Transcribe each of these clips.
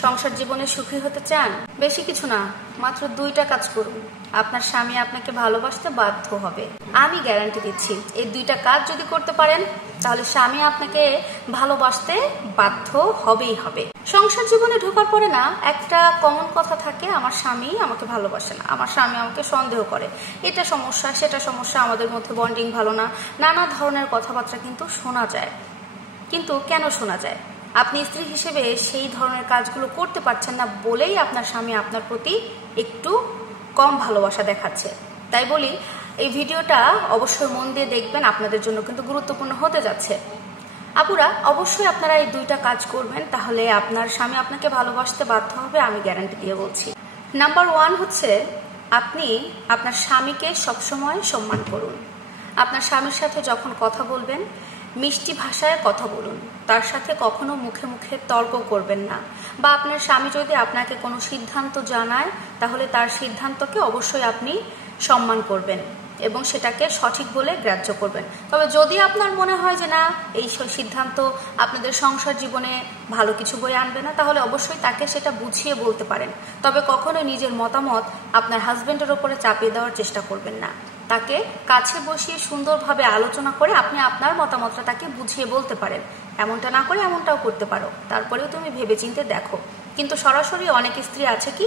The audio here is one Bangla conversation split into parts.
সংসার জীবনে সুখী হতে চান? বেশি কিছু না, মাত্র 2টা কাজ করুন। আপনার স্বামী আপনাকে ভালোবাসতে বাধ্য হবে। আমি গ্যারান্টি দিচ্ছি, এই 2টা কাজ যদি করতে পারেন তাহলে স্বামী আপনাকে ভালোবাসতে বাধ্য হবেই হবে। সংসার জীবনে ঢোকার পরে না একটা কমন কথা থাকে, আমার স্বামী আমাকে ভালোবাসে না, আমার স্বামী আমাকে সন্দেহ করে, এটা সমস্যা সেটা সমস্যা, আমাদের মধ্যে বন্ডিং ভালো না, নানা ধরনের কথাবার্তা কিন্তু শোনা যায়। কিন্তু কেন শোনা যায়? আপনি স্ত্রী হিসেবে সেই ধরনের কাজগুলো করতে পারছেন না বলেই আপনার স্বামী আপনার প্রতি একটু কম ভালোবাসা দেখাচ্ছে। তাই বলি, এই ভিডিওটা অবশ্যই মন দিয়ে দেখবেন, আপনাদের জন্য কিন্তু গুরুত্বপূর্ণ হতে যাচ্ছে। আপুরা, অবশ্যই আপনারা এই 2টা কাজ করবেন, তাহলে আপনার স্বামী আপনাকে ভালোবাসতে বাধ্য হবে, আমি গ্যারান্টি দিয়ে বলছি। নাম্বার 1 হচ্ছে, আপনি আপনার স্বামীকে সবসময় সম্মান করুন। আপনার স্বামীর সাথে যখন কথা বলবেন মিষ্টি ভাষায় কথা বলুন, তার সাথে কখনো মুখে মুখে তর্ক করবেন না। বা আপনার স্বামী যদি আপনাকে কোনো সিদ্ধান্ত জানায় তাহলে তার সিদ্ধান্তকে অবশ্যই আপনি সম্মান করবেন এবং সেটাকে সঠিক বলে গ্রাহ্য করবেন। তবে যদি আপনার মনে হয় যে না, এই সিদ্ধান্ত আপনাদের সংসার জীবনে ভালো কিছু বয়ে আনবে না, তাহলে অবশ্যই তাকে সেটা বুঝিয়ে বলতে পারেন। তবে কখনোই নিজের মতামত আপনার হাজবেন্ডের ওপরে চাপিয়ে দেওয়ার চেষ্টা করবেন না। তাকে কাছে বসিয়ে সুন্দরভাবে আলোচনা করে আপনি আপনার মতামতটা তাকে বুঝিয়ে বলতে পারেন। এমনটা না করে এমনটাও করতে পারো, তারপরেও তুমি ভেবেচিন্তে দেখো। কিন্তু সরাসরি অনেক স্ত্রী আছে কি,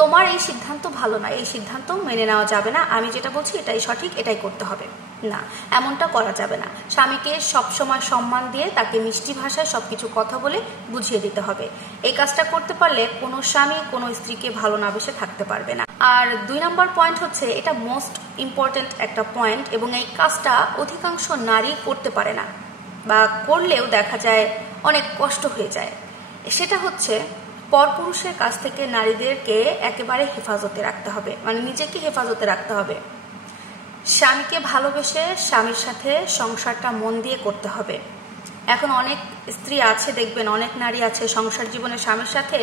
তোমার এই সিদ্ধান্ত ভালো না, এই সিদ্ধান্ত মেনে নেওয়া যাবে না, আমি যেটা বলছি এটাই সঠিক, এটাই করতে হবে। না, এমনটা করা যাবে না। স্বামীকে সবসময় সম্মান দিয়ে তাকে মিষ্টি ভাষায় সবকিছু কথা বলে বুঝিয়ে দিতে হবে। এই কাজটা করতে পারলে কোনো স্বামী কোনো স্ত্রীকে ভালো না বেসে থাকতে পারবে না। আর 2 নম্বর পয়েন্ট হচ্ছে, এটা মোস্ট ইম্পর্টেন্ট একটা পয়েন্ট এবং এই কাজটা অধিকাংশ নারী করতে পারে না, বা করলেও দেখা যায় অনেক কষ্ট হয়ে যায়। সেটা হচ্ছে, পরপুরুষের কাছ থেকে নারীদেরকে একেবারে হেফাজতে রাখতে হবে, মানে নিজেকে হেফাজতে রাখতে হবে। স্বামীকে ভালোবেসে স্বামীর সাথে সংসারটা মন দিয়ে করতে হবে। এখন অনেক স্ত্রী আছে, দেখবেন অনেক নারী আছে সংসার জীবনে স্বামীর সাথে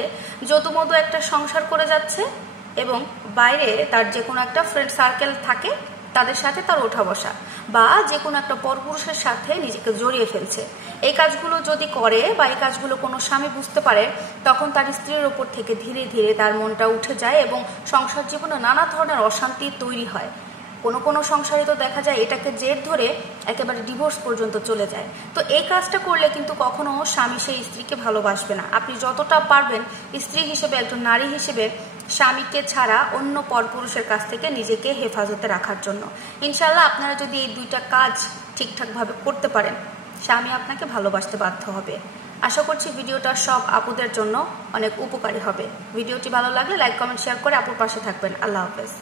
যদুমধু একটা সংসার করে যাচ্ছে এবং বাইরে তার যে কোনো একটা ফ্রেন্ড সার্কেল থাকে, তাদের সাথে তার ওঠা বসা, বা যে কোনো একটা পরপুরুষের সাথে নিজেকে জড়িয়ে ফেলছে। এই কাজগুলো যদি করে বা এই কাজগুলো কোনো স্বামী বুঝতে পারে, তখন তার স্ত্রীর ওপর থেকে ধীরে ধীরে তার মনটা উঠে যায় এবং সংসার জীবনে নানা ধরনের অশান্তি তৈরি হয়। কোনো কোনো সংসারে তো দেখা যায় এটাকে জের ধরে একেবারে ডিভোর্স পর্যন্ত চলে যায়। তো এই কাজটা করলে কিন্তু কখনো স্বামী সেই স্ত্রীকে ভালোবাসবে না। আপনি যতটা পারবেন স্ত্রী হিসেবে, একজন নারী হিসেবে স্বামীকে ছাড়া অন্য পরপুরুষের কাছ থেকে নিজেকে হেফাজতে রাখার জন্য। ইনশাল্লাহ আপনারা যদি এই 2টা কাজ ঠিকঠাকভাবে করতে পারেন, স্বামী আপনাকে ভালোবাসতে বাধ্য হবে। আশা করছি ভিডিওটা সব আপুদের জন্য অনেক উপকারী হবে। ভিডিওটি ভালো লাগলে লাইক, কমেন্ট, শেয়ার করে আপুর পাশে থাকবেন। আল্লাহ হাফেজ।